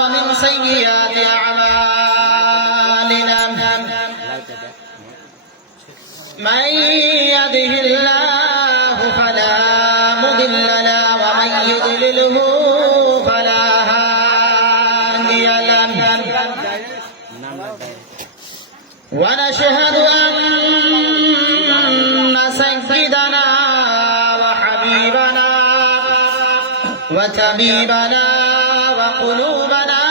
ومن سيئات أعمالنا من يهده الله فلا مضل له ومن يضلله فلا هادي له ونشهد أن سيدنا وحبيبنا وطبيبنا وقلوبنا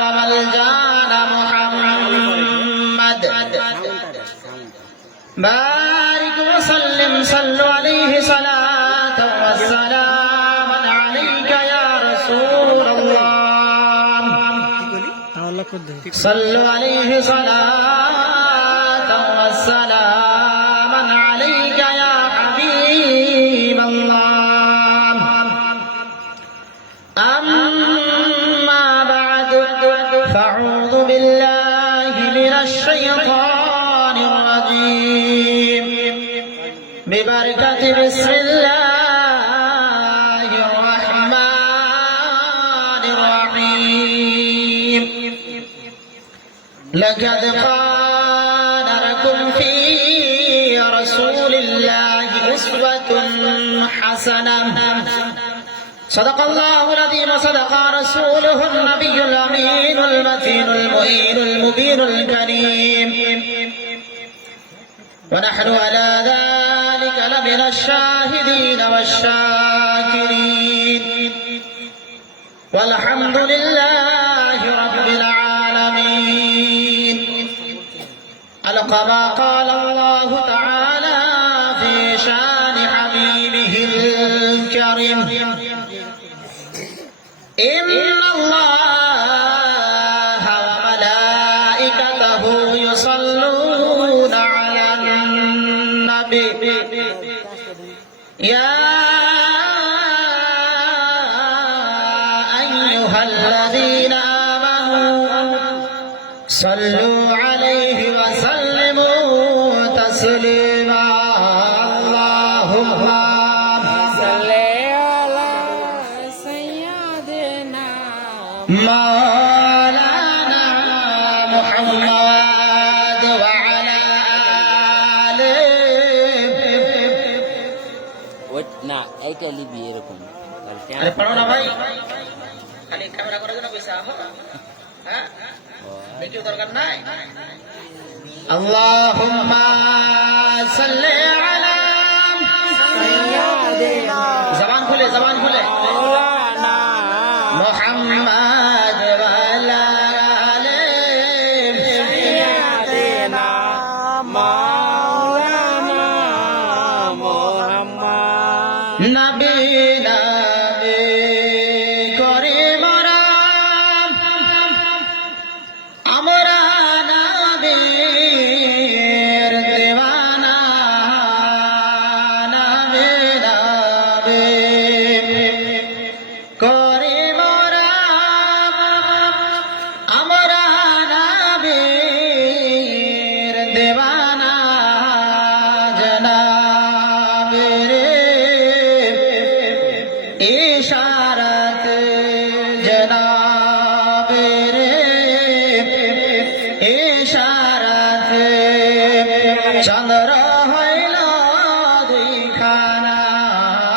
وملجانا محمد بارك وسلم صلوا عليه صلاة والسلام عليك يا رسول الله صلوا عليه صلاة والسلام عليك يا حبيب الله أما بعد فأعوذ بالله من الشيطان الرجيم ببركة بسم الله الرحمن الرحيم لقد كان لكم في رسول الله أسوة حسنة صدق الله العظيم وصدق رسوله النبي الأمين المتين المؤين المبين الكريم ونحن على ذلك لمن الشاهدين والشاكرين والحمد لله رب العالمين كما قال الله تعالى في شان حبيبه الكريم إن الله وملائكته يصلون على النبي يا أيها الذين آمنوا صلوا عليه وسلموا تسليما اللهم صل على سيدنا مولانا محمد وعلى آله না এইটা লিবি এরকম আরে পড়ো না ভাই খালি ক্যামেরা করে দেন পয়সা হ্যাঁ দেখি দরকার নাই আল্লাহুম্মা সাল্লি আলা সাইয়্যিদিনা জবান খুলে মাওলানা মুহাম্মদ ওয়া আলা আলিহি সাইয়্যিদিনা মাওলানা মুহাম্মদ নবী নবী করে মোরা আমরা নবীর দেওয়ানা নবী নবী করে মোরা আমরা নবীর দেওয়ানা জনাবের ইশারাত জনাবের ইশারাত চন্দ্র হইল দুইখানা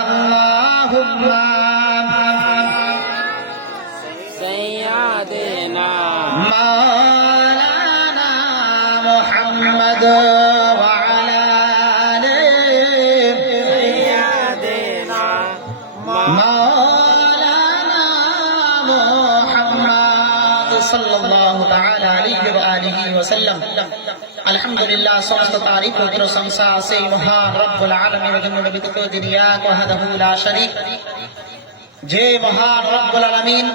আল্লাহুম্মা সাইয়্যিদিনা مولانا محمد وعلى آله সাইয়্যিদিনা مولانا محمد صلى الله تعالى عليه وآله وسلم الحمد لله সমস্ত তারিফ ও প্রশংসা সেই মহান রব্বুল আলামিনের জন্য নিবেদিত যিনি এক ওয়াহদাহু লা শারীক যে মহান রব্বুল আলামিন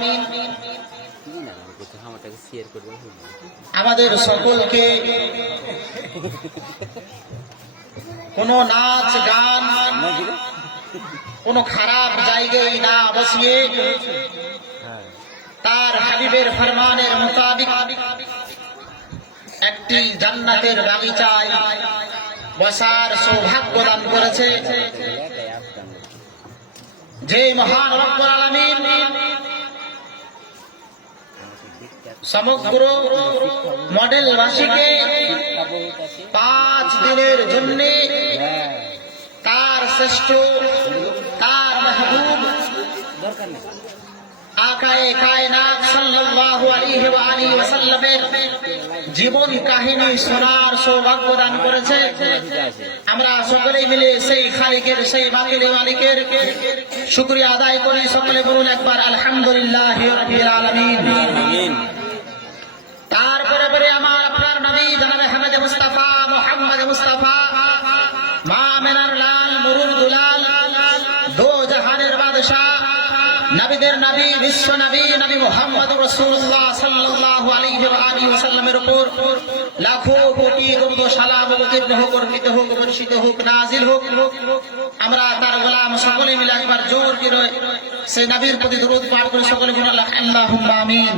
আমাদের সকলকে কোনো নাচ গান কোনো খারাপ জায়গায় না বসিয়ে তার হাবিবের ফরমানের মোতাবিক একটি জান্নাতের বাগিচায় বসার সৌভাগ্য দান করেছে। যে মহান রব্বুল আলামিন সমগ্র মডেলবাসীকে 5 দিনের জন্য তার শ্রেষ্ঠ, তার মাহবুব আকায়ে কায়নাত সাল্লাল্লাহু আলাইহি ওয়া আলিহি ওয়াসাল্লামের জীবন কাহিনী শোনার সৌভাগ্য দান করেছে। আমরা সকলেই মিলে সেই খালিকের, সেই বাকিল মালিকের শুকরিয়া আদায় করি। সকলে বলুন একবার আলহামদুলিল্লাহি রাব্বিল আলামিন। তারপরে পরে আমার আপনার নবী জনাবে আহমদ মুস্তাফা, মুহাম্মদ মুস্তাফা, মা আমিনার লাল, মুরুর দুলাল, দো জাহানের বাদশা, নবীদের নবী, বিশ্ব নবী, নবী মুহাম্মদ রাসূলুল্লাহ সাল্লাল্লাহু আলাইহি ওয়া আলিহি ওয়াসাল্লামের উপর লাখো কোটি দরুদ ও সালাম অবতীর্ণ হোক, অর্পিত হোক, বর্ষিত হোক, নাজিল হোক। আমরা তার গোলাম সকলে মিলে একবার জোর করে সেই নবীর প্রতি দরুদ পাঠ করে সকলে বলুন আল্লাহুম্মা আমিন।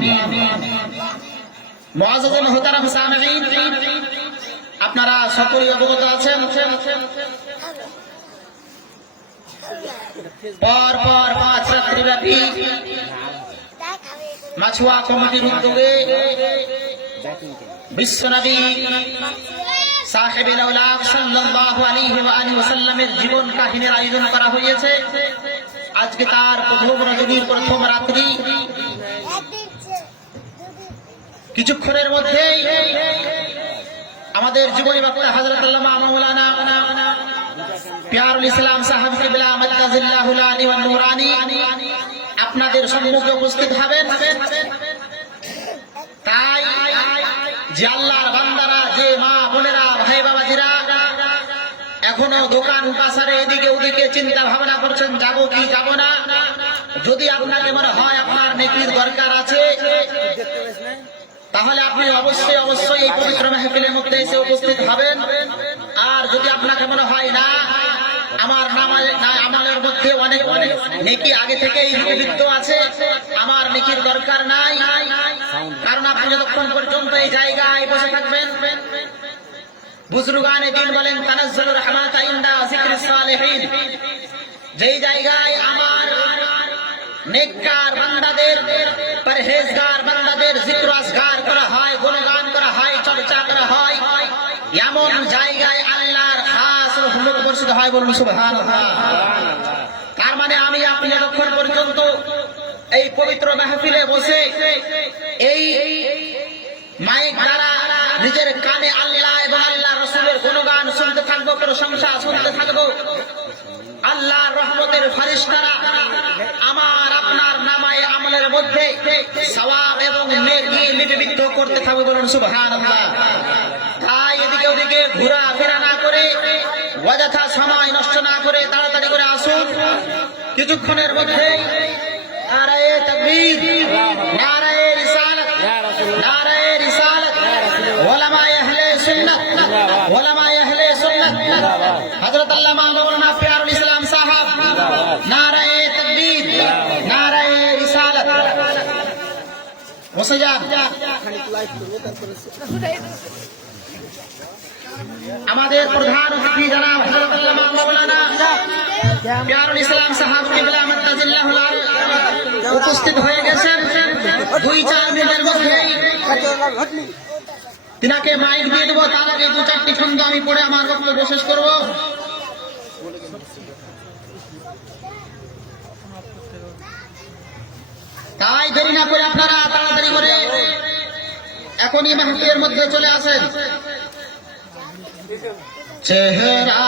মুআজ্জাজ মুহতারাম সামিঈন, আপনারা সকলেই অবগত আছেন পর 5 রাত্রিব্যাপী মাছুয়া কমিটির উদ্যোগে বিশ্বনবী সাহেবুল আওলাদ সাল্লাল্লাহু আলাইহি ওয়া আলিহি ওয়াসাল্লামের জীবন কাহিনীর আয়োজন করা হয়েছে। আজকে তার প্রথম রজনীর প্রথম রাত্রি। কিছুক্ষণের মধ্যেই আমাদের জীবনী বক্তা হযরত আল্লামা মাওলানা পিয়ারুল ইসলাম সাহেব কিবলা মাদ্দাজিল্লাহুল আলী ওয়ান নুরানি আপনাদের সম্মুখে উপস্থিত হবেন। তাই যে আল্লাহর বান্দারা, যে মা বোনেরা, ভাই বাবাজিরা এখনো দোকান পাশারে এদিকে ওদিকে চিন্তা ভাবনা করছেন যাবো কি যাবো না, যদি আপনাকে মনে হয় আপনার নেকির দরকার আছে, তাহলে আপনি অবশ্যই এই পবিত্র মাহফিলের মধ্যে এসে উপস্থিত হবেন। আর যদি আপনাকে মনে হয় না আমার আমাদের মধ্যে অনেক নেকি আগে থেকেই লিপিবদ্ধ আছে, আমার নেকির দরকার নাই, কারণ আপনি যতক্ষণ পর্যন্ত এই জায়গায় বসে থাকবেন, বুজুর্গানে দ্বীন বলেন তানাজ্জালুর রাহমাত ইনদা যিকরিস সালিহিন, যেই জায়গায় আমার নেককার বান্দাদের, পরহেজগার বান্দাদের জিক্র আজকার করা হয়, গুণগান করা হয়, চর্চা করা হয়, এমন জায়গায় আল্লাহর খাস রহমত বর্ষিত হয়। বলুন সুবহানাল্লাহ। তার মানে আমি আপনি যতক্ষণ পর্যন্ত এই পবিত্র মাহফিলে বসে এই মাইক দ্বারা নিজের কানে আল্লাহ এবং আল্লাহ রাসূলের গুণগান শুনতে থাকবো, প্রশংসা শুনতে থাকবো, আল্লাহর রহমতের ফারিস্তারা আমার আপনার নামায়ে আমলের মধ্যে সওয়াব এবং নেকি লিপিবদ্ধ করতে থাকবে। বলুন সুবহানাল্লাহ। তাই এদিকে ওদিকে ঘোরাফেরা না করে, অযথা সময় নষ্ট না করে তাড়াতাড়ি করে আসুন। কিছুক্ষণের মধ্যেই নারায়ে তাকবীর, নারায়ে রিসালাত, নারায়ে রিসালাত, উলামায়ে আহলে সুন্নাত, উলামায়ে আহলে সুন্নাত, হযরত আল্লামা মাওলানা পিয়ারুল ইসলাম সাহেব, নারায়ে তাকবীর, নারায়ে রিসালাত। বসে যান। আমাদের প্রধান অতিথি জনাব হযরত আল্লামা মাওলানা পিয়ারুল ইসলাম সাহেব কিবলা মাদ্দাজিল্লাহুল আলী উপস্থিত হয়ে গেছেন। 2-4 মিনিটের মধ্যেই তিনাকে মাইক দিয়ে দেবো। তার আগে 2-4টি ছন্দ আমি পড়ে আমার বক্তব্য শেষ করব। তাই দেরি না করে আপনারা তাড়াতাড়ি করে এখনই মাহফিলের মধ্যে চলে আসেন। চেহারা